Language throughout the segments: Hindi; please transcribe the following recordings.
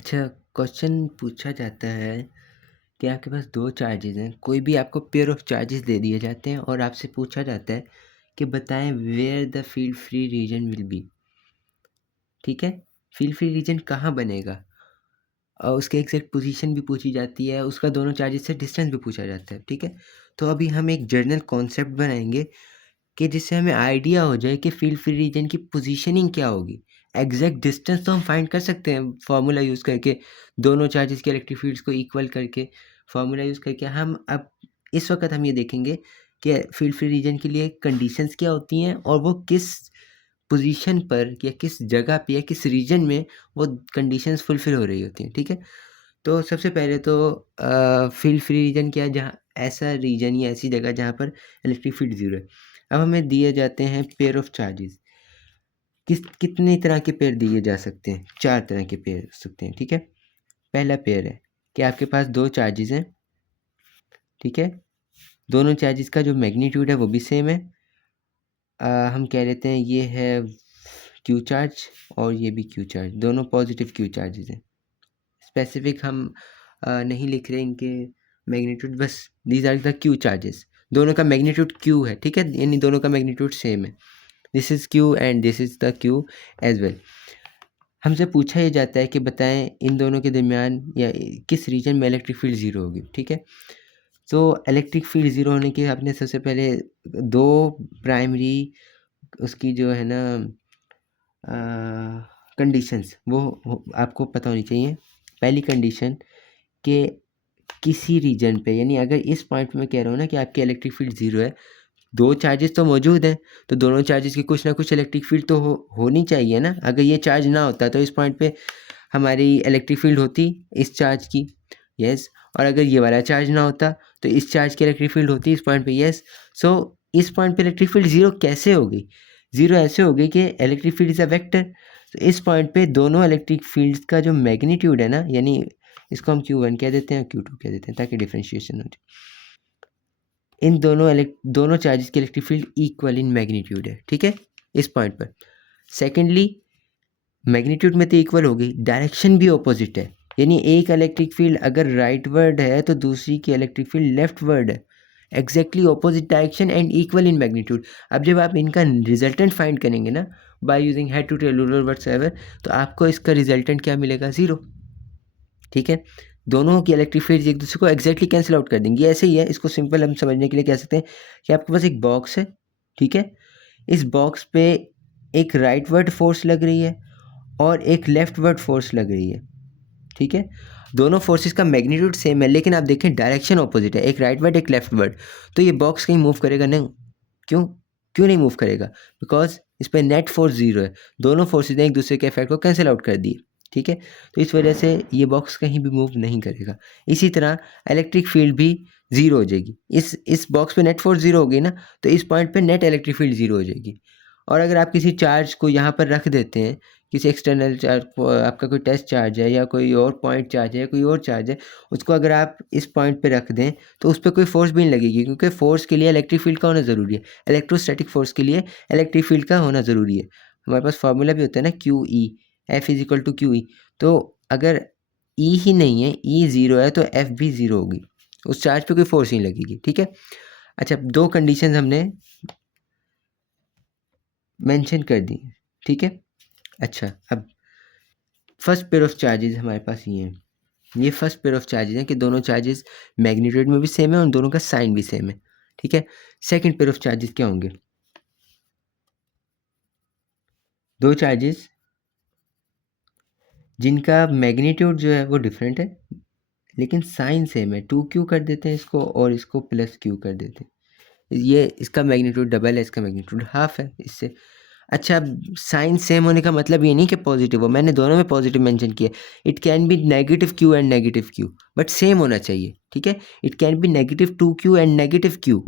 अच्छा, क्वेश्चन पूछा जाता है कि आपके पास 2 चार्जेज़ हैं, कोई भी आपको पेयर ऑफ चार्जेज़ दे दिए जाते हैं और आपसे पूछा जाता है कि बताएँ where the field free region will be. ठीक है? फील्ड फ्री रीजन कहाँ बनेगा? उसकी एग्ज़ैक्ट पोज़ीशन भी पूछी जाती है, उसका दोनों चार्जेज़ से डिस्टेंस भी पूछा जाता है, ठीक है? तो अभी हम एक जनरल कॉन्सेप्ट बनाएँगे कि जिससे हमें आइडिया हो जाए कि फील्ड फ्री रीजन की पोजीशनिंग क्या होगी। एग्जैक्ट डिस्टेंस तो हम फाइंड कर सकते हैं फार्मूला यूज़ करके, दोनों चार्जेस के इलेक्ट्रिक फील्ड्स को इक्वल करके, फार्मूला यूज़ करके। हम अब इस वक्त हम ये देखेंगे कि फील्ड फ्री रीजन के लिए कंडीशंस क्या होती हैं और वो किस पोजीशन पर या किस जगह पे या किस रीजन में वो कंडीशंस फुलफिल हो रही होती हैं, ठीक है? तो सबसे पहले तो फील्ड फ्री रीजन क्या है, जहाँ ऐसा रीजन या ऐसी जगह जहाँ पर इलेक्ट्रिक फील्ड ज़ीरो है। अब हमें दिए जाते हैं पेयर ऑफ चार्जेस। कितने तरह के पेयर दिए जा सकते हैं? 4 तरह के पेयर हो सकते हैं, ठीक है? पहला पेयर है कि आपके पास 2 चार्जेस हैं, ठीक है? दोनों चार्जेस का जो मैग्नीट्यूड है वो भी सेम है। हम कह लेते हैं ये है क्यू चार्ज और ये भी क्यू चार्ज, दोनों पॉजिटिव क्यू चार्जेस हैं। स्पेसिफिक हम नहीं लिख रहे इनके मैग्नीट्यूड, बस these are the q charges. दोनों का मैग्नीट्यूड क्यू है, ठीक है? यानी दोनों का मैग्नीट्यूड सेम है। This is q and this is the q as well. हमसे पूछा ये जाता है कि बताएं इन दोनों के दरमियान या किस रीजन में इलेक्ट्रिक फील्ड ज़ीरो होगी, ठीक है? तो इलेक्ट्रिक फील्ड ज़ीरो होने के आपने सबसे पहले 2 प्राइमरी उसकी जो है ना कंडीशंस वो आपको पता होनी चाहिए। पहली कंडीशन कि किसी रीजन पे, यानी अगर इस पॉइंट पे मैं कह रहा हूँ ना कि आपकी इलेक्ट्रिक फील्ड ज़ीरो है, 2 चार्जेस तो मौजूद हैं, तो दोनों चार्जेस की कुछ ना कुछ इलेक्ट्रिक फील्ड तो होनी चाहिए ना। अगर ये चार्ज ना होता तो इस पॉइंट पे हमारी इलेक्ट्रिक फील्ड होती इस चार्ज की, यस। और अगर ये वाला चार्ज ना होता तो इस चार्ज की इलेक्ट्रिक फील्ड होती इस पॉइंट पे, यस। सो इस पॉइंट पे इलेक्ट्रिक फील्ड ज़ीरो कैसे होगी? ज़ीरो ऐसे होगी कि electric field is a vector. तो इस पॉइंट पे दोनों इलेक्ट्रिक फील्ड्स का जो मैग्नीट्यूड है ना, यानी इसको हम Q1 कह देते हैं, Q2 कह देते हैं ताकि डिफरेंशिएशन हो जाए। इन दोनों चार्जेस की electric field equal in magnitude है, ठीक है? इस पॉइंट पर। सेकेंडली, मैग्नीट्यूड में तो इक्वल होगी, डायरेक्शन भी ऑपोजिट है। यानी एक इलेक्ट्रिक फील्ड अगर राइट वर्ड है तो दूसरी की इलेक्ट्रिक फील्ड लेफ्ट वर्ड है। Exactly opposite direction and equal in magnitude. अब जब आप इनका रिजल्टेंट फाइंड करेंगे ना by using head to tail ruler whatsoever, तो आपको इसका रिजल्टेंट क्या मिलेगा? ज़ीरो, ठीक है? दोनों की इलेक्ट्रिक फील्ड्स एक दूसरे को एग्जैक्टली कैंसिल आउट कर देंगी। ऐसे ही है, इसको सिंपल हम समझने के लिए कह सकते हैं कि आपके पास एक बॉक्स है, ठीक है? इस बॉक्स पे एक राइट वर्ड फोर्स लग रही है और एक लेफ्ट वर्ड फोर्स लग रही है, ठीक है? दोनों फोर्सेस का मैग्नीट्यूड सेम है, लेकिन आप देखें डायरेक्शन ऑपोजिट है, एक राइट वर्ड एक लेफ्ट वर्ड। तो ये बॉक्स कहीं मूव करेगा नहीं। क्यों? क्यों नहीं मूव करेगा? बिकॉज इस पर नेट फोर्स ज़ीरो है। दोनों फोर्सेज ने एक दूसरे के इफेक्ट को कैंसिल आउट कर दिए, ठीक है? तो इस वजह से ये बॉक्स कहीं भी मूव नहीं करेगा। इसी तरह इलेक्ट्रिक फील्ड भी ज़ीरो हो जाएगी। इस बॉक्स पे नेट फोर्स ज़ीरो होगी ना, तो इस पॉइंट पे नेट इलेक्ट्रिक फील्ड ज़ीरो हो जाएगी। और अगर आप किसी चार्ज को यहाँ पर रख देते हैं, किसी एक्सटर्नल चार्ज को, आपका कोई टेस्ट चार्ज है या कोई और पॉइंट चार्ज है या कोई और चार्ज है, उसको अगर आप इस पॉइंट पे रख दें तो उस पर कोई फोर्स भी नहीं लगेगी, क्योंकि फोर्स के लिए इलेक्ट्रिक फील्ड का होना ज़रूरी है। इलेक्ट्रोस्टैटिक फोर्स के लिए इलेक्ट्रिक फील्ड का होना ज़रूरी है। हमारे पास फार्मूला भी होता है ना, q e, f is equal to q e. तो अगर ई ही नहीं है, ई ज़ीरो है, तो एफ भी ज़ीरो होगी, उस चार्ज पे कोई फोर्स नहीं लगेगी, ठीक है? अच्छा, 2 कंडीशन हमने मेंशन कर दी, ठीक है? अच्छा, अब फर्स्ट पेयर ऑफ चार्जेस हमारे पास ये हैं। ये फर्स्ट पेयर ऑफ चार्जेस हैं कि दोनों चार्जेस मैग्नीट्यूड में भी सेम है और दोनों का साइन भी सेम है, ठीक है? सेकंड पेयर ऑफ चार्जेस क्या होंगे? 2 चार्जेस जिनका मैग्नीट्यूड जो है वो डिफरेंट है, लेकिन साइन सेम है। 2q कर देते हैं इसको और इसको प्लस q कर देते हैं। ये इसका मैग्नीट्यूड डबल है, इसका मैग्नीट्यूड हाफ है इससे। अच्छा, साइन सेम होने का मतलब ये नहीं कि पॉजिटिव हो, मैंने दोनों में पॉजिटिव मेंशन किया। It can be negative q and negative q, but same होना चाहिए, ठीक है? It can be negative 2q and negative q।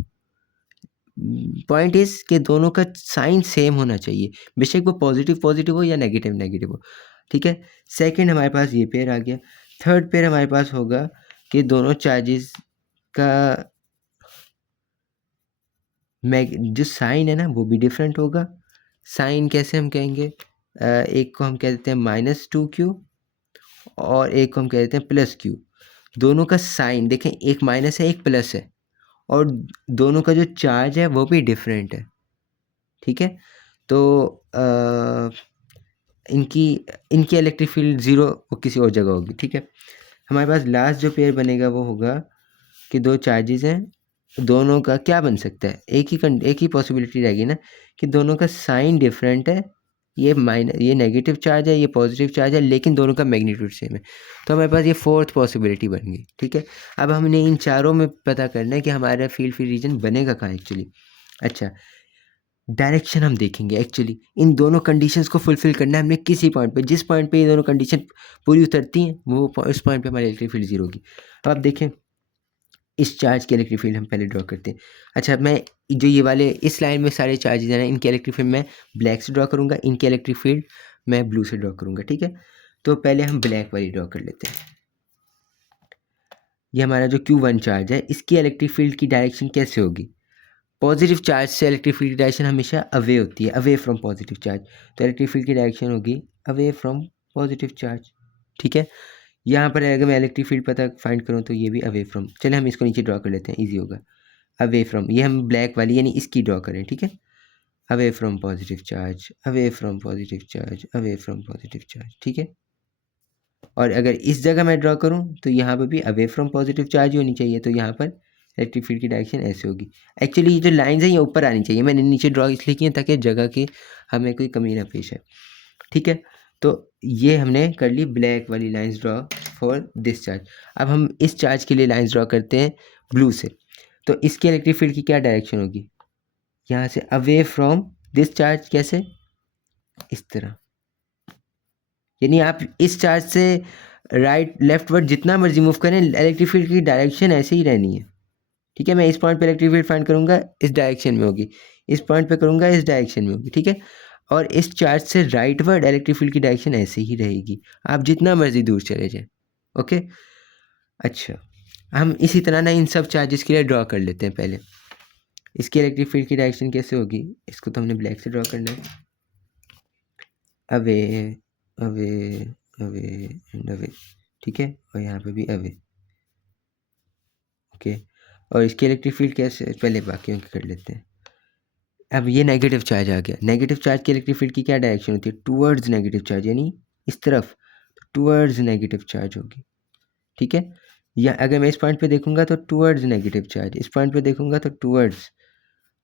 Point is कि दोनों का साइन सेम होना चाहिए, बेशक वो पॉजिटिव पॉजिटिव हो या नेगेटिव नेगेटिव हो, ठीक है? सेकंड हमारे पास ये पेयर आ गया। थर्ड पेयर हमारे पास होगा कि दोनों चार्जेस का जो साइन है ना वो भी डिफरेंट होगा। साइन कैसे हम कहेंगे? एक को हम कह देते हैं -2q और एक को हम कह देते हैं प्लस क्यू। दोनों का साइन देखें, एक माइनस है एक प्लस है, और दोनों का जो चार्ज है वो भी डिफरेंट है। ठीक है, तो इनकी इनकी इलेक्ट्रिक फील्ड ज़ीरो किसी और जगह होगी। ठीक है, हमारे पास लास्ट जो पेयर बनेगा वो होगा कि दो चार्जेस हैं, दोनों का क्या बन सकता है, एक ही पॉसिबिलिटी रहेगी ना कि दोनों का साइन डिफरेंट है, ये नेगेटिव चार्ज है, ये पॉजिटिव चार्ज है, लेकिन दोनों का मैग्नीट्यूड सेम है। तो हमारे पास ये फोर्थ पॉसिबिलिटी बन गई। ठीक है, अब हमने इन चारों में पता करना है कि हमारा फील्ड फ्री रीजन बनेगा कहाँ एक्चुअली। अच्छा, डायरेक्शन हम देखेंगे। एक्चुअली इन दोनों कंडीशंस को फुलफिल करना है हमने किसी पॉइंट पे, जिस पॉइंट पे ये दोनों कंडीशन पूरी उतरती हैं वो उस पॉइंट पे हमारी इलेक्ट्रिक फील्ड जीरो होगी। अब आप देखें, इस चार्ज की इलेक्ट्रिक फील्ड हम पहले ड्रॉ करते हैं। अच्छा, मैं जो ये वाले इस लाइन में सारे चार्जेज हैं इनकी इलेक्ट्रिक फील्ड मैं ब्लैक से ड्रॉ करूँगा, इनकी इलेक्ट्रिक फील्ड मैं ब्लू से ड्रॉ करूँगा। ठीक है, तो पहले हम ब्लैक वाली ड्रॉ कर लेते हैं। ये हमारा जो Q1 चार्ज है, इसकी इलेक्ट्रिक फील्ड की डायरेक्शन कैसे होगी? पॉजिटिव चार्ज से इलेक्ट्रिक फील्ड की डायरेक्शन हमेशा अवे होती है, अवे फ्रॉम पॉजिटिव चार्ज। तो इलेक्ट्रिक फील्ड की डायरेक्शन होगी अवे फ्रॉम पॉजिटिव चार्ज। ठीक है, यहाँ पर अगर मैं इलेक्ट्रिक फील्ड पता फाइंड करूँ तो ये भी अवे फ्रॉम, चले हम इसको नीचे ड्रॉ कर लेते हैं, ईजी होगा। अवे फ्रॉम, ये हम ब्लैक वाली यानी इसकी ड्रॉ करें। ठीक है, away from positive charge, away from positive charge, away from positive charge. ठीक है, और अगर इस जगह मैं ड्रॉ करूँ तो यहाँ पर भी अवे फ्रॉम पॉजिटिव चार्ज ही होनी चाहिए, तो यहाँ पर इलेक्ट्रिक फील्ड की डायरेक्शन ऐसे होगी। एक्चुअली ये जो लाइंस हैं ये ऊपर आनी चाहिए, मैंने नीचे ड्रॉ इसलिए की है ताकि जगह की हमें कोई कमी ना पेश है। ठीक है, तो ये हमने कर ली ब्लैक वाली lines draw for this charge. अब हम इस चार्ज के लिए लाइंस ड्रॉ करते हैं ब्लू से। तो इसकी इलेक्ट्रिक फील्ड की क्या डायरेक्शन होगी? यहाँ से अवे फ्रॉम दिस चार्ज, कैसे? इस तरह, यानी आप इस चार्ज से राइट लेफ्ट वर्ड जितना मर्जी मूव करें, इलेक्ट्रिक फील्ड की डायरेक्शन ऐसे ही रहनी है। ठीक है, मैं इस पॉइंट पे इलेक्ट्रिक फील्ड फाइंड करूंगा, इस डायरेक्शन में होगी, इस पॉइंट पे करूंगा, इस डायरेक्शन में होगी। ठीक है, और इस चार्ज से राइट वर्ड इलेक्ट्रिक फील्ड की डायरेक्शन ऐसे ही रहेगी, आप जितना मर्जी दूर चले जाएं। ओके, अच्छा, हम इसी तरह ना इन सब चार्जेस के लिए ड्रॉ कर लेते हैं। पहले इसकी इलेक्ट्रिक फील्ड की डायरेक्शन कैसे होगी, इसको तो हमने ब्लैक से ड्रॉ करना है। Away away away and away. ठीक है, और यहाँ पे भी अवे। ओके, और इसकी इलेक्ट्रिक फील्ड कैसे, पहले बाकियों की कर लेते हैं। अब ये नेगेटिव चार्ज आ गया, नेगेटिव चार्ज की इलेक्ट्रिक फील्ड की क्या डायरेक्शन होती है? टूवर्ड्स नेगेटिव चार्ज, यानी इस तरफ, टूवर्ड्स नेगेटिव चार्ज होगी। ठीक है, या अगर मैं इस पॉइंट पे देखूंगा तो टूवर्ड्स नेगेटिव चार्ज, इस पॉइंट पे देखूंगा तो टूवर्ड्स,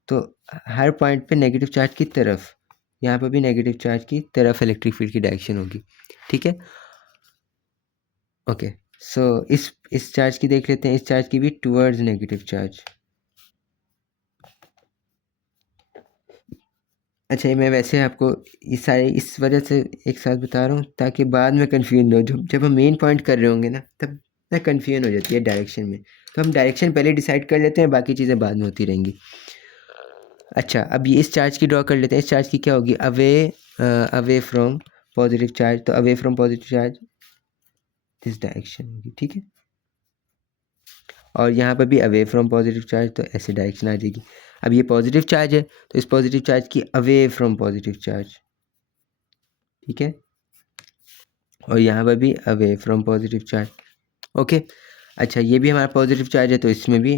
तो हर पॉइंट पे नेगेटिव चार्ज की तरफ, यहाँ पर भी नेगेटिव चार्ज की तरफ इलेक्ट्रिक फील्ड की डायरेक्शन होगी। ठीक है, ओके, सो इस चार्ज की देख लेते हैं, इस चार्ज की भी टूवर्ड्स नेगेटिव चार्ज। अच्छा, मैं वैसे आपको ये सारे इस वजह से एक साथ बता रहा हूँ ताकि बाद में कन्फ्यूजन हो, जब हम मेन पॉइंट कर रहे होंगे ना तब ना कन्फ्यूजन हो जाती है डायरेक्शन में। तो हम डायरेक्शन पहले डिसाइड कर लेते हैं, बाकी चीज़ें बाद में होती रहेंगी। अच्छा, अब ये इस चार्ज की ड्रॉ कर लेते हैं। इस चार्ज की क्या होगी? अवे फ्रॉम पॉजिटिव चार्ज, तो away from positive charge this direction होगी। ठीक है, और यहाँ पर भी अवे फ्रॉम पॉजिटिव चार्ज, तो ऐसे डायरेक्शन आ जाएगी। अब ये पॉजिटिव चार्ज है तो इस पॉजिटिव चार्ज की अवे फ्रॉम पॉजिटिव चार्ज। ठीक है, और यहाँ पर भी away from positive charge. Okay, अच्छा, ये भी हमारा पॉजिटिव चार्ज है तो इसमें भी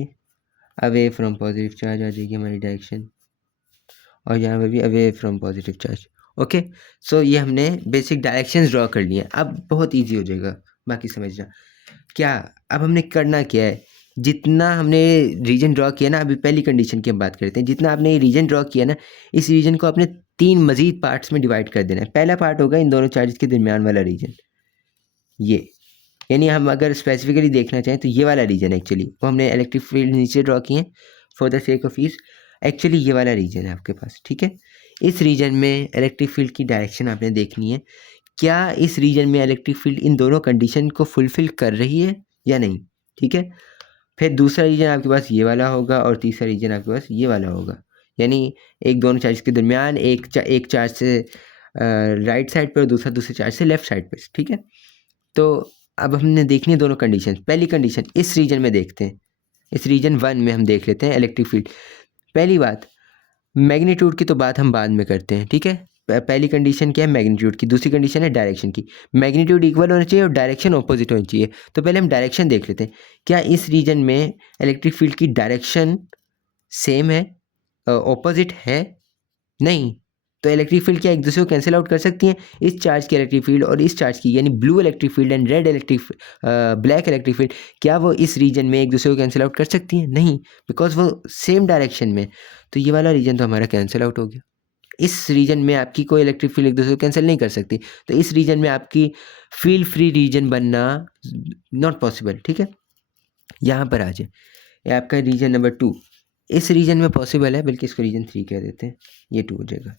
अवे फ्रॉम पॉजिटिव चार्ज आ जाएगी हमारी डायरेक्शन, और यहाँ पर भी away from positive charge. Okay, so ये हमने बेसिक डायरेक्शंस ड्रॉ कर लिए हैं। अब बहुत इजी हो जाएगा बाकी समझना। क्या अब हमने करना क्या है, जितना हमने रीजन ड्रॉ किया ना, अभी पहली कंडीशन की हम बात करते हैं, जितना आपने ये रीजन ड्रॉ किया ना, इस रीजन को अपने 3 मजीद पार्ट्स में डिवाइड कर देना है। पहला पार्ट होगा इन दोनों चार्जेस के दरमियान वाला रीजन, ये, यानी हम अगर स्पेसिफिकली देखना चाहें तो ये वाला रीजन एक्चुअली वो हमने इलेक्ट्रिक फील्ड नीचे ड्रॉ किए हैं for the sake of ease. Actually ये वाला रीजन है आपके पास। ठीक है, इस रीजन में इलेक्ट्रिक फील्ड की डायरेक्शन आपने देखनी है, क्या इस रीजन में इलेक्ट्रिक फील्ड इन दोनों कंडीशन को फुलफिल कर रही है या नहीं। ठीक है, फिर दूसरा रीजन आपके पास ये वाला होगा और तीसरा रीजन आपके पास ये वाला होगा, यानी एक दोनों चार्ज के दरमियान, एक चार्ज से राइट साइड पर और दूसरा दूसरे चार्ज से लेफ्ट साइड पर। ठीक है, तो अब हमने देखनी है दोनों कंडीशन। पहली कंडीशन इस रीजन में देखते हैं, इस रीजन 1 में हम देख लेते हैं इलेक्ट्रिक फील्ड। पहली बात, मैग्नीट्यूड की तो बात हम बाद में करते हैं। ठीक है, पहली कंडीशन क्या है, मैग्नीट्यूड की, दूसरी कंडीशन है डायरेक्शन की। मैग्नीट्यूड इक्वल होना चाहिए और डायरेक्शन ऑपोजिट होनी चाहिए। तो पहले हम डायरेक्शन देख लेते हैं, क्या इस रीजन में इलेक्ट्रिक फील्ड की डायरेक्शन सेम है, ऑपोजिट है? नहीं। तो इलेक्ट्रिक फील्ड क्या एक दूसरे को कैंसिल आउट कर सकती हैं? इस चार्ज की इलेक्ट्रिक फील्ड और इस चार्ज की, यानी blue electric field and red black electric field, क्या वो इस रीजन में एक दूसरे को कैंसिल आउट कर सकती हैं? नहीं, बिकॉज वो सेम डायरेक्शन में। तो ये वाला रीजन तो हमारा कैंसिल आउट हो गया। इस रीजन में आपकी कोई इलेक्ट्रिक फील्ड एक दूसरे को कैंसिल नहीं कर सकती, तो इस रीजन में आपकी फील्ड फ्री रीजन बनना नॉट पॉसिबल। ठीक है, यहाँ पर आ जाए, ये आपका रीजन नंबर 2 इस रीजन में पॉसिबल है, बल्कि इसको रीजन 3 कह देते हैं, ये 2 हो जाएगा।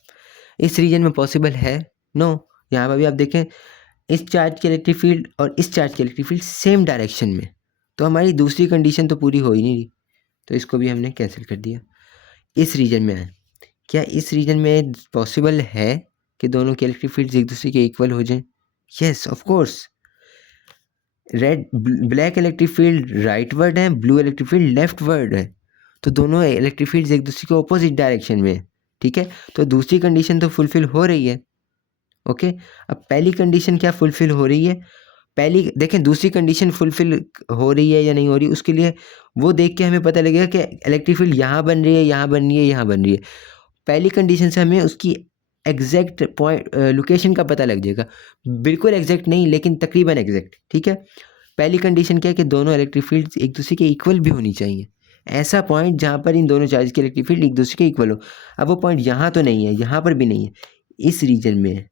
इस रीजन में पॉसिबल है? नो। यहाँ पर भी आप देखें, इस चार्ज की इलेक्ट्रिक फील्ड और इस चार्ज की इलेक्ट्रिक फील्ड सेम डायरेक्शन में, तो हमारी दूसरी कंडीशन तो पूरी हो ही नहीं रही, तो इसको भी हमने कैंसिल कर दिया। इस रीजन में है, क्या इस रीजन में पॉसिबल है कि दोनों की इलेक्ट्रिक फील्ड्स एक दूसरे के इक्वल हो जाएं? Yes, of course. Black electric field rightward है, ब्लू इलेक्ट्रिक फील्ड लेफ्टवर्ड है, तो दोनों इलेक्ट्रिक फील्ड्स एक दूसरे के ऑपोजिट डायरेक्शन में है। ठीक है, तो दूसरी कंडीशन तो फुलफिल हो रही है। ओके, अब पहली कंडीशन क्या फुलफिल हो रही है? पहली देखें, दूसरी कंडीशन फुलफिल हो रही है या नहीं हो रही, उसके लिए वो देख के हमें पता लगेगा कि इलेक्ट्रिक फील्ड यहाँ बन रही है, यहाँ बन रही है, यहाँ बन रही है। पहली कंडीशन से हमें उसकी एग्जैक्ट पॉइंट लोकेशन का पता लग जाएगा, बिल्कुल एग्जैक्ट नहीं, लेकिन तकरीबन एग्जैक्ट। ठीक है, पहली कंडीशन क्या है कि दोनों इलेक्ट्रिक फील्ड्स एक दूसरे के इक्वल भी होनी चाहिए, ऐसा पॉइंट जहाँ पर इन दोनों चार्ज की इलेक्ट्रिक फील्ड एक दूसरे के इक्वल हो। अब वो पॉइंट यहाँ तो नहीं है, यहाँ पर भी नहीं है, इस रीजन में है,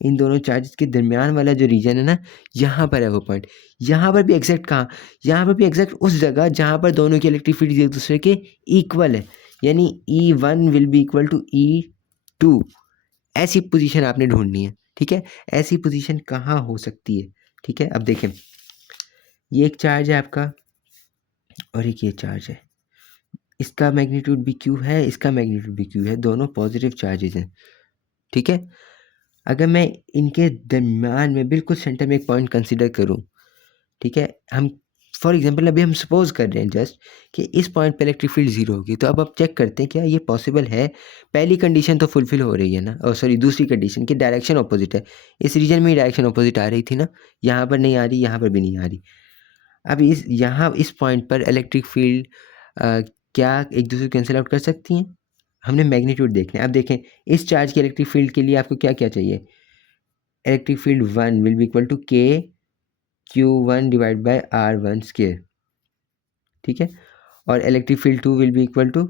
इन दोनों चार्जेस के दरमियान वाला जो रीजन है ना, यहाँ पर है वो पॉइंट। यहाँ पर भी एग्जैक्ट कहाँ? यहाँ पर भी एग्जैक्ट उस जगह जहाँ पर दोनों की इलेक्ट्रिक फील्ड एक दूसरे के इक्वल है, यानी E1 will be equal to E2। ऐसी पोजीशन आपने ढूंढनी है। ठीक है, ऐसी पोजीशन कहाँ हो सकती है? ठीक है, अब देखें, ये एक चार्ज है आपका और एक ये चार्ज है, इसका मैग्नीट्यूड भी क्यू है, इसका मैग्नीट्यूड भी क्यू है, दोनों पॉजिटिव चार्जेस हैं। ठीक है, अगर मैं इनके दरम्यान में बिल्कुल सेंटर में एक पॉइंट कंसिडर करूं, ठीक है, हम फॉर एग्जांपल अभी हम सपोज कर रहे हैं जस्ट कि इस पॉइंट पे इलेक्ट्रिक फील्ड जीरो होगी, तो अब आप चेक करते हैं क्या ये पॉसिबल है? पहली कंडीशन तो फुलफिल हो रही है ना, और सॉरी दूसरी कंडीशन की डायरेक्शन ऑपोजिट है, इस रीजन में ही डायरेक्शन ऑपोजिट आ रही थी ना, यहाँ पर नहीं आ रही, यहाँ पर भी नहीं आ रही। अब इस पॉइंट पर इलेक्ट्रिक फील्ड क्या एक दूसरे को कैंसिल आउट कर सकती हैं? हमने मैग्नीट्यूड देखना है। अब देखें, इस चार्ज के इलेक्ट्रिक फील्ड के लिए आपको क्या क्या चाहिए? Electric field 1 will be equal to k Q1 divide by R1 square. ठीक है, और electric field 2 will be equal to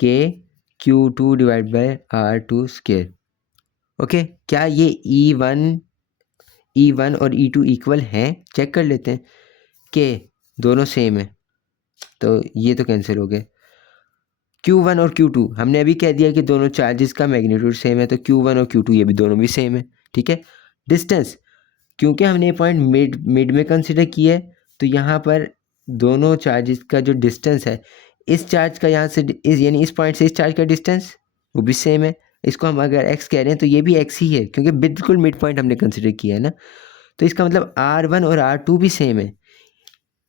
k Q2 divide by R2 square. Okay, क्या ये E1 और E2 इक्वल हैं? चेक कर लेते हैं कि दोनों सेम है, तो ये तो कैंसिल हो गए। Q1 और Q2 हमने अभी कह दिया कि दोनों चार्जेस का मैग्नीट्यूड सेम है, तो Q1 और Q2 ये भी दोनों भी सेम है। ठीक है, डिस्टेंस, क्योंकि हमने ये पॉइंट मिड में कंसिडर किया है, तो यहाँ पर दोनों चार्जेस का जो डिस्टेंस है, इस चार्ज का यहाँ से यानी इस पॉइंट से इस चार्ज का डिस्टेंस वो भी सेम है। इसको हम अगर x कह रहे हैं तो ये भी x ही है, क्योंकि बिल्कुल मिड पॉइंट हमने कंसिडर किया है ना, तो इसका मतलब R1 और R2 भी सेम है।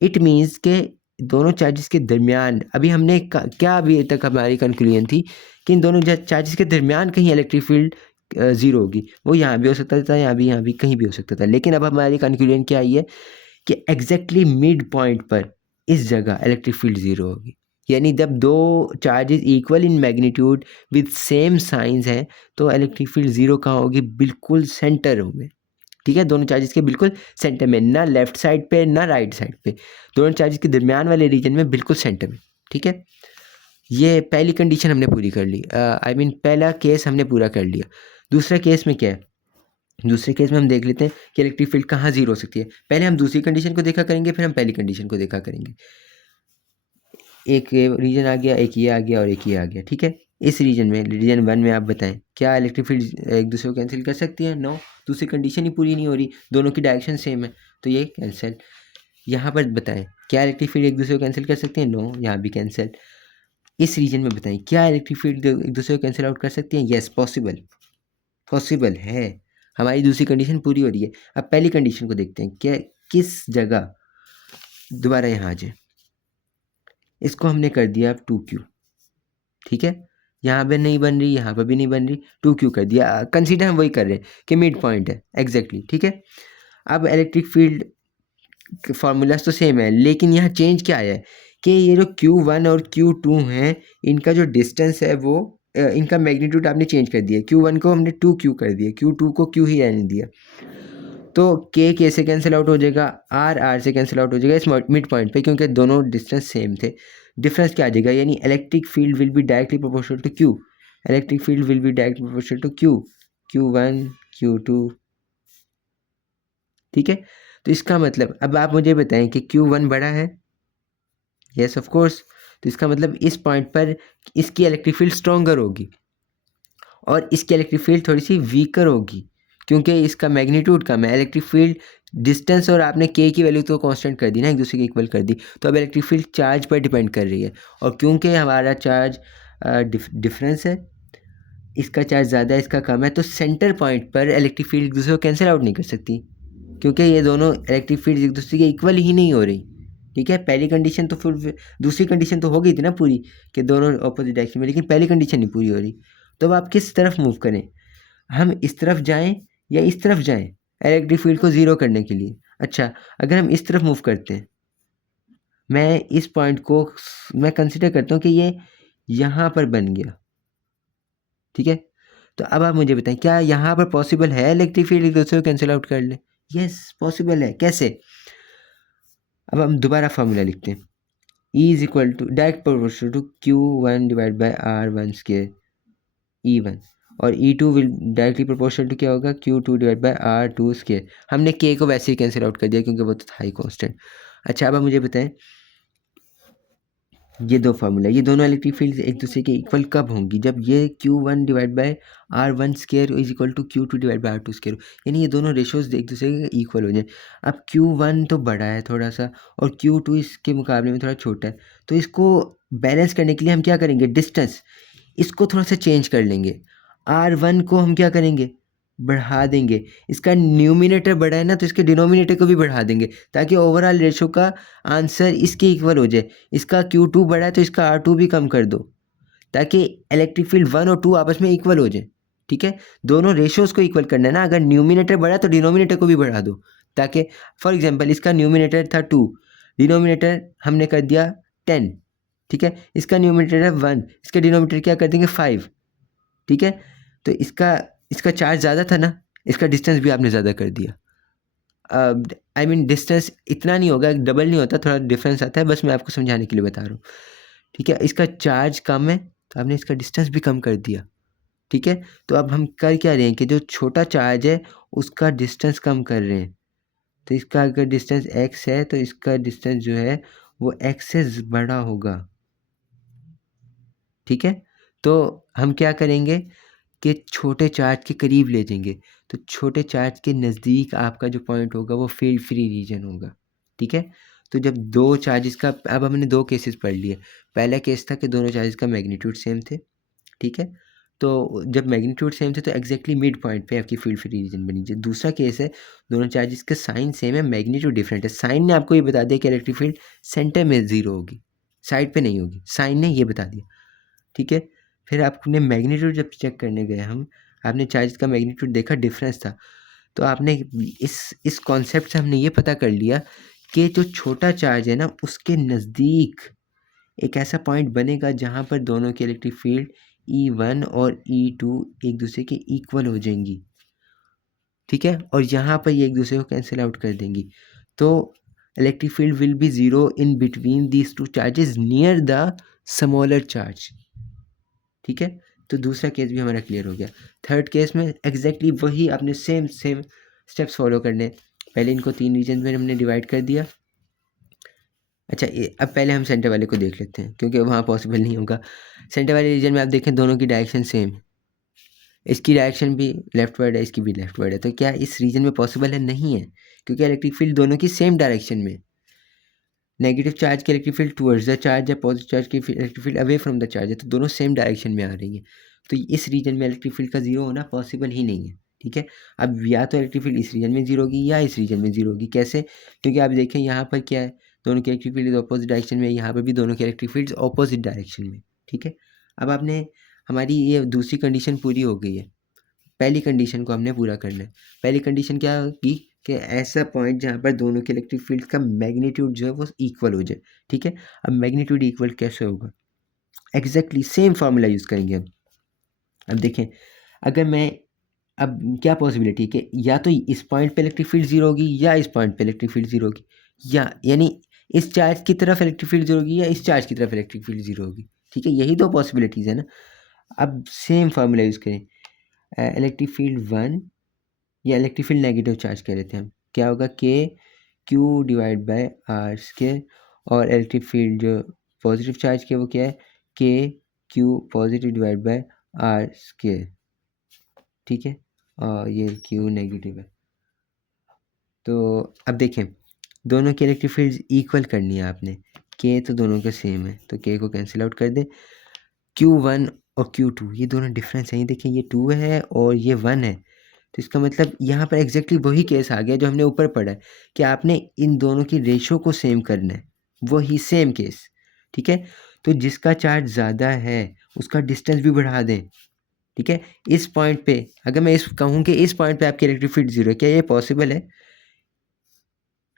इट मीन्स के दोनों चार्जेस के दरमियान, अभी हमने क्या अभी तक हमारी कंक्लूजन थी कि इन दोनों चार्जेस के दरमियान कहीं इलेक्ट्रिक फील्ड ज़ीरो होगी। वो यहाँ भी हो सकता था, यहाँ भी कहीं भी हो सकता था, लेकिन अब हमारी कंक्लूजन क्या आई है कि एग्जैक्टली मिड पॉइंट पर इस जगह इलेक्ट्रिक फील्ड ज़ीरो होगी। यानी जब दो charges equal in magnitude with same science हैं, तो इलेक्ट्रिक फील्ड ज़ीरो कहाँ होगी? बिल्कुल सेंटर में। ठीक है, दोनों चार्जेस के बिल्कुल सेंटर में, ना लेफ्ट साइड पे ना राइट साइड पे, दोनों चार्जेस के दरमियान वाले रीजन में बिल्कुल सेंटर में। ठीक है, ये पहली कंडीशन हमने पूरी कर ली, आई मीन पहला केस हमने पूरा कर लिया। दूसरा केस में क्या है? दूसरे केस में हम देख लेते हैं कि इलेक्ट्रिक फील्ड कहाँ जीरो हो सकती है। पहले हम दूसरी कंडीशन को देखा करेंगे, फिर हम पहली कंडीशन को देखा करेंगे। एक रीजन आ गया, एक ये आ गया और एक ये आ गया। ठीक है, इस रीजन में, रीजन 1 में आप बताएं क्या इलेक्ट्रिक फील्ड एक दूसरे को कैंसिल कर सकती है? नो, दूसरी कंडीशन ही पूरी नहीं हो रही, दोनों की डायरेक्शन सेम है, तो ये कैंसिल। यहाँ पर बताएं क्या इलेक्ट्रिक फील्ड एक दूसरे को कैंसिल कर सकती है? नो, यहाँ भी कैंसिल। इस रीजन में बताएं क्या इलेक्ट्रिक फील्ड एक दूसरे को कैंसिल आउट कर सकती है? यस, पॉसिबल, पॉसिबल है, हमारी दूसरी कंडीशन पूरी हो रही है। अब पहली कंडीशन को देखते हैं, क्या किस जगह, दोबारा यहाँ आ जाए, इसको हमने कर दिया अब 2Q। ठीक है, यहाँ पे नहीं बन रही, यहाँ पर भी नहीं बन रही, 2Q कर दिया। कंसीडर हम वही कर रहे हैं कि मिड पॉइंट है एग्जैक्टली, ठीक है। अब इलेक्ट्रिक फील्ड फार्मूलाज तो सेम है, लेकिन यहाँ चेंज क्या आया है कि ये जो Q1 और Q2 हैं, इनका जो डिस्टेंस है वो इनका मैग्नीट्यूड आपने चेंज कर दिया। Q1 को हमने 2Q कर दिया, Q2 को Q ही रहने दिया। तो K से कैंसिल आउट हो जाएगा, R से कैंसिल आउट हो जाएगा इस मिड पॉइंट पे, क्योंकि दोनों डिस्टेंस सेम थे। डिफरेंस क्या आ जाएगा, यानी electric field will be directly proportional to Q। Electric field will be directly proportional to Q, Q1 Q2, ठीक है। तो इसका मतलब अब आप मुझे बताएं कि Q1 बड़ा है, यस ऑफ कोर्स। तो इसका मतलब इस पॉइंट पर इसकी इलेक्ट्रिक फील्ड स्ट्रॉन्गर होगी और इसकी इलेक्ट्रिक फील्ड थोड़ी सी वीकर होगी, क्योंकि इसका मैग्नीट्यूड कम है। इलेक्ट्रिक फील्ड डिस्टेंस और आपने K की वैल्यू तो कांस्टेंट कर दी ना, एक दूसरे के इक्वल कर दी, तो अब इलेक्ट्रिक फील्ड चार्ज पर डिपेंड कर रही है। और क्योंकि हमारा चार्ज डिफरेंस है, इसका चार्ज ज़्यादा है, इसका कम है, तो सेंटर पॉइंट पर इलेक्ट्रिक फील्ड एक दूसरे को कैंसिल आउट नहीं कर सकती, क्योंकि ये दोनों इलेक्ट्रिक फील्ड एक दूसरे के इक्वल ही नहीं हो रही, ठीक है। पहली कंडीशन तो फिर दूसरी कंडीशन तो हो गई थी ना पूरी, कि दोनों ऑपोजिट डायरेक्शन में, लेकिन पहली कंडीशन नहीं पूरी हो रही। तो अब आप किस तरफ मूव करें, हम इस तरफ जाएं या इस तरफ जाएं इलेक्ट्रिक फील्ड को ज़ीरो करने के लिए। अच्छा, अगर हम इस तरफ मूव करते हैं, मैं इस पॉइंट को मैं कंसिडर करता हूँ कि ये यहाँ पर बन गया, ठीक है। तो अब आप मुझे बताएं, क्या यहाँ पर पॉसिबल है इलेक्ट्रिक फील्ड एक दूसरे को कैंसिल आउट कर ले? यस पॉसिबल है। कैसे? अब हम दोबारा फार्मूला लिखते हैं, E is equal to direct proportional to Q1 divide by R1 square E1, और E2 will directly proportional to क्या होगा, Q2 divide by R2 square. हमने K को वैसे ही कैंसिल आउट कर दिया क्योंकि वो तो था ही कॉन्स्टेंट। अच्छा, अब आप मुझे बताएं, ये दो फार्मूला, ये दोनों इलेक्ट्रिक फील्ड एक दूसरे के इक्वल कब होंगी, जब ये Q1 divide by R1 square is equal to Q2 divide by R2 square, यानी ये दोनों रेशोज एक दूसरे के इक्वल हो जाए। अब Q1 तो बड़ा है थोड़ा सा और Q2 इसके मुकाबले में थोड़ा छोटा है, तो इसको बैलेंस करने के लिए हम क्या करेंगे, डिस्टेंस इसको थोड़ा सा चेंज कर लेंगे। R1 को हम क्या करेंगे, बढ़ा देंगे। इसका न्यूमिनेटर बड़ा है ना, तो इसके डिनोमिनेटर को भी बढ़ा देंगे, ताकि ओवरऑल रेशो का आंसर इसके इक्वल हो जाए। इसका Q2 बड़ा है तो इसका R2 भी कम कर दो, ताकि इलेक्ट्रिक फील्ड 1 और 2 आपस में इक्वल हो जाए, ठीक है। दोनों रेशोज को इक्वल करना है ना, अगर न्यूमिनेटर बड़ा है तो डिनोमिनेटर को भी बढ़ा दो, ताकि फॉर एग्जांपल इसका न्यूमिनेटर था 2, डिनोमिनेटर हमने कर दिया 10, ठीक है। इसका न्यूमिनेटर है 1, इसका डिनोमिनेटर क्या कर देंगे 5, ठीक है। तो इसका इसका चार्ज ज़्यादा था ना, इसका डिस्टेंस भी आपने ज़्यादा कर दिया। आई मीन डिस्टेंस इतना नहीं होगा, डबल नहीं होता, थोड़ा डिफरेंस आता है, बस मैं आपको समझाने के लिए बता रहा हूँ, ठीक है। इसका चार्ज कम है तो आपने इसका डिस्टेंस भी कम कर दिया, ठीक है। तो अब हम कर क्या रहे हैं कि जो छोटा चार्ज है उसका डिस्टेंस कम कर रहे हैं। तो इसका अगर डिस्टेंस x है तो इसका डिस्टेंस जो है वो x से बड़ा होगा, ठीक है। तो हम क्या करेंगे कि छोटे चार्ज के करीब ले जाएंगे, तो छोटे चार्ज के नज़दीक आपका जो पॉइंट होगा वो फील्ड फ्री रीजन होगा, ठीक है। तो जब दो चार्जेस का, अब हमने दो केसेस पढ़ लिए। पहला केस था कि दोनों चार्जेस का मैग्नीट्यूड सेम थे, ठीक है। तो जब मैग्नीट्यूड सेम थे तो एग्जैक्टली मिड पॉइंट पे आपकी फील्ड फ्री रीजन बनी। जो दूसरा केस है, दोनों चार्जेस का साइन सेम है, मैग्नीट्यूड डिफरेंट है। साइन ने आपको ये बता दिया कि इलेक्ट्रिक फील्ड सेंटर में ज़ीरो होगी, साइड पे नहीं होगी, साइन ने ये बता दिया, ठीक है। फिर आपने मैग्नीट्यूड जब चेक करने गए हम, आपने चार्ज का मैग्नीट्यूड देखा, डिफरेंस था, तो आपने इस कॉन्सेप्ट से हमने ये पता कर लिया कि जो छोटा चार्ज है ना उसके नज़दीक एक ऐसा पॉइंट बनेगा जहाँ पर दोनों की इलेक्ट्रिक फील्ड E1 और E2 एक दूसरे के इक्वल हो जाएंगी, ठीक है। और यहाँ पर ये एक दूसरे को कैंसिल आउट कर देंगी, तो electric field will be zero in between these two charges near the smaller charge, ठीक है। तो दूसरा केस भी हमारा क्लियर हो गया। थर्ड केस में एग्जैक्टली वही आपने सेम स्टेप्स फॉलो करने। पहले इनको 3 रीजन में हमने डिवाइड कर दिया। अच्छा, अब पहले हम सेंटर वाले को देख लेते हैं, क्योंकि वहाँ पॉसिबल नहीं होगा। सेंटर वाले रीजन में आप देखें दोनों की डायरेक्शन सेम, इसकी डायरेक्शन भी लेफ्टवर्ड है, इसकी भी लेफ्टवर्ड है, तो क्या इस रीजन में पॉसिबल है? नहीं है, क्योंकि इलेक्ट्रिक फील्ड दोनों की सेम डायरेक्शन में। नेगेटिव चार्ज की electric field towards the charge है, पॉजिटिव चार्ज की electric field away from the charge है, तो दोनों सेम डायरेक्शन में आ रही है। तो इस रीजन में इलेक्ट्रिक फील्ड का जीरो होना पॉसिबल ही नहीं है, ठीक है। अब या तो इलेक्ट्रिक फील्ड इस रीजन में जीरो होगी या इस रीजन में जीरो होगी। कैसे? क्योंकि आप देखें यहाँ पर क्या है, दोनों की इलेक्ट्रिक फील्ड अपोजिट डायरेक्शन में, यहाँ पर भी दोनों की इलेक्ट्रिक फील्ड अपोजिट डायरेक्शन में, ठीक है। अब आपने हमारी ये दूसरी कंडीशन पूरी हो गई है। पहली कंडीशन को हमने पूरा करना है। पहली कंडीशन क्या होगी कि ऐसा पॉइंट जहाँ पर दोनों के इलेक्ट्रिक फील्ड का मैग्नीट्यूड जो है वो इक्वल हो जाए, ठीक है। अब मैग्नीट्यूड इक्वल कैसे होगा, एग्जैक्टली सेम फार्मूला यूज़ करेंगे हम। अब देखें, अगर मैं अब क्या पॉसिबिलिटी कि या तो इस पॉइंट पे इलेक्ट्रिक फील्ड जीरो होगी या इस पॉइंट पे इलेक्ट्रिक फील्ड जीरो होगी, या यानी इस चार्ज की तरफ इलेक्ट्रिक फील्ड जीरो होगी या इस चार्ज की तरफ इलेक्ट्रिक फील्ड जीरो होगी, ठीक है। यही दो पॉसिबिलिटीज़ है ना। अब सेम फार्मूला यूज़ करें, इलेक्ट्रिक फील्ड 1 या इलेक्ट्रिक फील्ड नेगेटिव चार्ज कह लेते हैं हम, क्या होगा k q divide by r square, और इलेक्ट्रिक फील्ड जो पॉजिटिव चार्ज के वो क्या है k q positive divide by r square, ठीक है। और ये क्यू नेगेटिव है। तो अब देखें, दोनों की इलेक्ट्रिक फील्ड इक्वल करनी है आपने, के तो दोनों का सेम है तो के को कैंसिल आउट कर दे। Q1 और Q2 ये दोनों डिफरेंस हैं, ये देखिए ये 2 है और ये 1 है, तो इसका मतलब यहाँ पर एग्जैक्टली वही केस आ गया जो हमने ऊपर पढ़ा है कि आपने इन दोनों की रेशो को सेम करना है, वही सेम केस, ठीक है। तो जिसका चार्ज ज़्यादा है उसका डिस्टेंस भी बढ़ा दें, ठीक है। इस पॉइंट पे अगर मैं इस कहूँ कि इस पॉइंट पे आपकी इलेक्ट्रिक फील्ड जीरो है, क्या ये पॉसिबल है?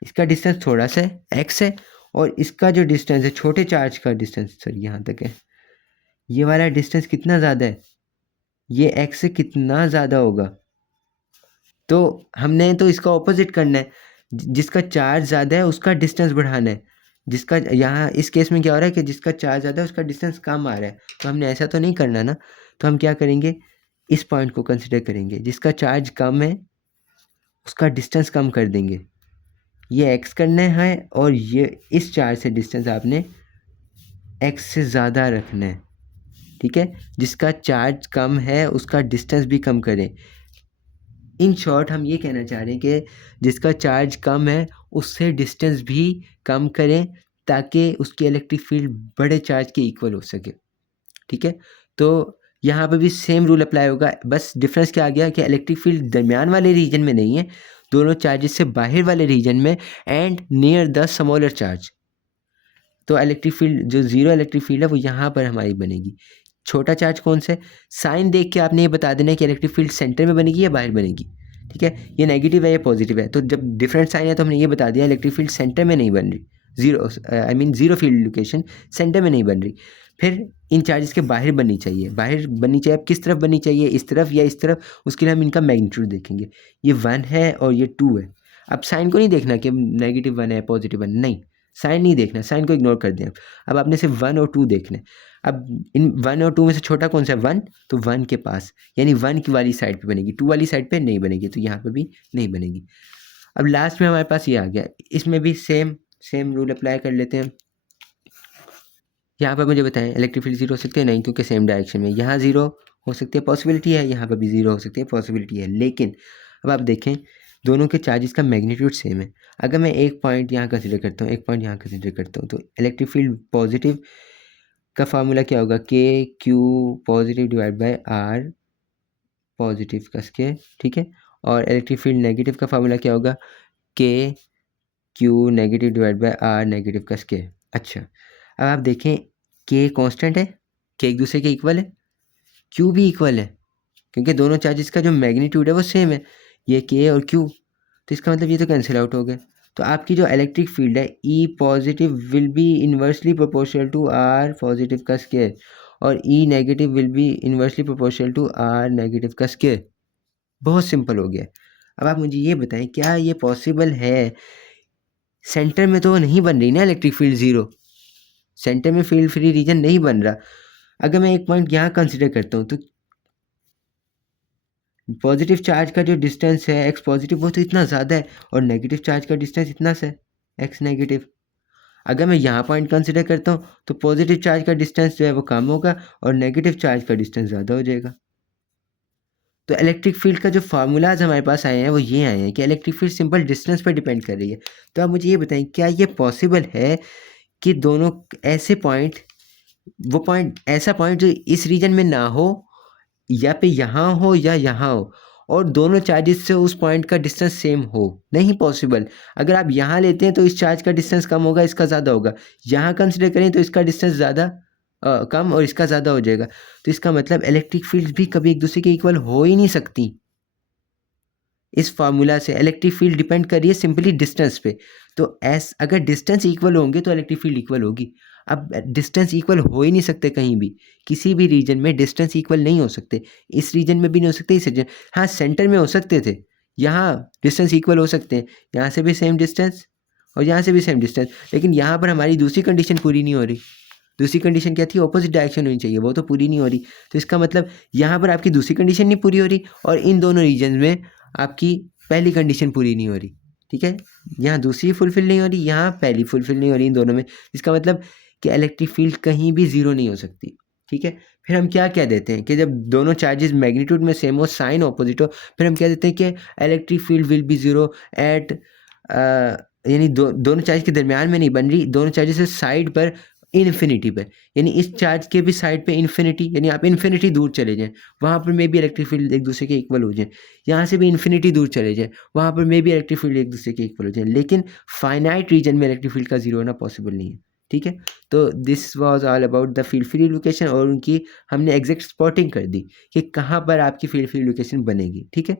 इसका डिस्टेंस थोड़ा सा है x है, और इसका जो डिस्टेंस है छोटे चार्ज का डिस्टेंस सर यहाँ तक है, ये वाला डिस्टेंस कितना ज़्यादा है, ये x से कितना ज़्यादा होगा। तो हमने तो इसका ऑपोजिट करना है, जिसका चार्ज ज़्यादा है उसका डिस्टेंस बढ़ाना है। जिसका यहाँ इस केस में क्या हो रहा है कि जिसका चार्ज ज़्यादा है उसका डिस्टेंस कम आ रहा है, तो हमने ऐसा तो नहीं करना ना। तो हम क्या करेंगे, इस पॉइंट को कंसिडर करेंगे, जिसका चार्ज कम है उसका डिस्टेंस कम कर देंगे, ये x करना है, और ये इस चार्ज से डिस्टेंस आपने x से ज़्यादा रखना है, ठीक है। जिसका चार्ज कम है उसका डिस्टेंस भी कम करें। इन शॉर्ट हम ये कहना चाह रहे हैं कि जिसका चार्ज कम है उससे डिस्टेंस भी कम करें ताकि उसकी इलेक्ट्रिक फील्ड बड़े चार्ज के इक्वल हो सके, ठीक है। तो यहाँ पे भी सेम रूल अप्लाई होगा, बस डिफरेंस क्या आ गया कि इलेक्ट्रिक फील्ड दरमियान वाले रीजन में नहीं है, दोनों चार्जेस से बाहर वाले रीजन में and near the smaller charge. तो इलेक्ट्रिक फील्ड जो ज़ीरो इलेक्ट्रिक फील्ड है वो यहाँ पर हमारी बनेगी। छोटा चार्ज कौन सा है, साइन देख के आपने ये बता देना है कि इलेक्ट्रिक फील्ड सेंटर में बनेगी या बाहर बनेगी, ठीक है। ये नेगेटिव है या पॉजिटिव है, तो जब डिफरेंट साइन है तो हमने ये बता दिया इलेक्ट्रिक फील्ड सेंटर में नहीं बन रही, zero I mean zero field location centre में नहीं बन रही। फिर इन चार्जेस के बाहर बननी चाहिए, बाहर बननी चाहिए, अब किस तरफ बननी चाहिए, इस तरफ या इस तरफ, उसके लिए हम इनका मैग्नीट्यूड देखेंगे। ये 1 है और ये 2 है। अब साइन को नहीं देखना कि नेगेटिव 1 है पॉजिटिव 1, नहीं, साइन नहीं देखना, साइन को इग्नोर कर दें। अब आपने सिर्फ 1 और 2 देखना है। अब इन 1 और 2 में से छोटा कौन सा है, 1, तो 1 के पास यानी 1 की वाली साइड पे बनेगी, 2 वाली साइड पे नहीं बनेगी, तो यहाँ पे भी नहीं बनेगी। अब लास्ट में हमारे पास ये आ गया, इसमें भी सेम रूल अप्लाई कर लेते हैं। यहाँ पर मुझे बताएं इलेक्ट्रिक फील्ड जीरो हो सकती है, नहीं, क्योंकि सेम डायरेक्शन में। यहाँ जीरो हो सकती है, पॉसिबिलिटी है, यहाँ पर भी जीरो हो सकती है, पॉसिबिलिटी है। लेकिन अब आप देखें दोनों के चार्जेस का मैग्नीट्यूड सेम है। अगर मैं एक पॉइंट यहाँ कंसिडर करता हूँ, एक पॉइंट यहाँ कंसिडर करता हूँ, तो इलेक्ट्रिक फील्ड पॉजिटिव का फार्मूला क्या होगा, k q positive divide by r positive का स्क्वायर, ठीक है। और इलेक्ट्रिक फील्ड नेगेटिव का फार्मूला क्या होगा, k q negative divide by r negative का स्क्वायर। अच्छा, अब आप देखें के कांस्टेंट है, के एक दूसरे के इक्वल है, क्यू भी इक्वल है, क्योंकि दोनों चार्जेस का जो मैग्नीट्यूड है वो सेम है, ये के और क्यू, तो इसका मतलब ये तो कैंसिल आउट हो गया। तो आपकी जो इलेक्ट्रिक फील्ड है E positive will be inversely proportional to R positive का स्क्वायर, और E negative will be inversely proportional to R negative का स्क्वायर। बहुत सिंपल हो गया। अब आप मुझे ये बताएं क्या ये पॉसिबल है, सेंटर में तो नहीं बन रही ना इलेक्ट्रिक फील्ड ज़ीरो, सेंटर में फील्ड फ्री रीजन नहीं बन रहा। अगर मैं एक पॉइंट यहाँ कंसिडर करता हूँ तो पॉजिटिव चार्ज का जो डिस्टेंस है एक्स पॉजिटिव वो तो इतना ज़्यादा है, और नेगेटिव चार्ज का डिस्टेंस इतना सा है एक्स नेगेटिव। अगर मैं यहाँ पॉइंट कंसिडर करता हूँ तो पॉजिटिव चार्ज का डिस्टेंस जो है वो कम होगा और नेगेटिव चार्ज का डिस्टेंस ज़्यादा हो जाएगा। तो इलेक्ट्रिक फील्ड का जो फार्मूलाज हमारे पास आए हैं वो ये आए हैं कि इलेक्ट्रिक फील्ड सिंपल डिस्टेंस पर डिपेंड कर रही है। तो आप मुझे ये बताएं क्या ये पॉसिबल है कि दोनों ऐसे पॉइंट, वो पॉइंट ऐसा पॉइंट जो इस रीजन में ना हो, या पे यहाँ हो या यहाँ हो, और दोनों चार्जेस से उस पॉइंट का डिस्टेंस सेम हो, नहीं पॉसिबल। अगर आप यहाँ लेते हैं तो इस चार्ज का डिस्टेंस कम होगा, इसका ज़्यादा होगा, यहाँ कंसिडर करें तो इसका डिस्टेंस ज़्यादा कम और इसका ज़्यादा हो जाएगा, तो इसका मतलब इलेक्ट्रिक फील्ड भी कभी एक दूसरे के इक्वल हो ही नहीं सकती। इस फार्मूला से इलेक्ट्रिक फील्ड डिपेंड कर रही है सिंपली डिस्टेंस पे। तो अगर डिस्टेंस इक्वल होंगे तो इलेक्ट्रिक फील्ड इक्वल होगी। अब डिस्टेंस इक्वल हो ही नहीं सकते कहीं भी, किसी भी रीजन में डिस्टेंस इक्वल नहीं हो सकते। इस रीजन में भी नहीं हो सकते, इस रीजन, हाँ सेंटर में हो सकते थे, यहाँ डिस्टेंस इक्वल हो सकते हैं, यहाँ से भी सेम डिस्टेंस और यहाँ से भी सेम डिस्टेंस, लेकिन यहाँ पर हमारी दूसरी कंडीशन पूरी नहीं हो रही। दूसरी कंडीशन क्या थी? ऑपोजिट डायरेक्शन होनी चाहिए, वो तो पूरी नहीं हो रही। तो इसका मतलब यहाँ पर आपकी दूसरी कंडीशन नहीं पूरी हो रही और इन दोनों रीजन में आपकी पहली कंडीशन पूरी नहीं हो रही। ठीक है, यहाँ दूसरी फुलफिल नहीं हो रही, यहाँ पहली फुलफिल नहीं हो रही इन दोनों में। इसका मतलब कि इलेक्ट्रिक फील्ड कहीं भी ज़ीरो नहीं हो सकती। ठीक है, फिर हम क्या कह देते हैं कि जब दोनों चार्जेस मैग्नीट्यूड में सेम हो, साइन ऑपोजिट हो, फिर हम कह देते हैं कि electric field will be zero at, यानी दोनों चार्ज के दरमियान में नहीं बन रही, दोनों चार्जेस से साइड पर इन्फिनिटी पे, यानी इस चार्ज के भी साइड पे इन्फिनिटी, यानी आप इन्फिनिटी दूर चले जाएं, वहाँ पर मे भी इलेक्ट्रिक फील्ड एक दूसरे के इक्वल हो जाए। यहाँ से भी इन्फिनिटी दूर चले जाएं, वहाँ पर मे भी इलेक्ट्रिक फील्ड एक दूसरे के इक्वल हो जाए, लेकिन फाइनाइट रीजन में इलेक्ट्रिक फील्ड का जीरो होना पॉसिबल नहीं है। ठीक है, तो this was all about the field free location, और उनकी हमने एग्जैक्ट स्पॉटिंग कर दी कि कहाँ पर आपकी फील्ड फ्री लोकेशन बनेगी। ठीक है।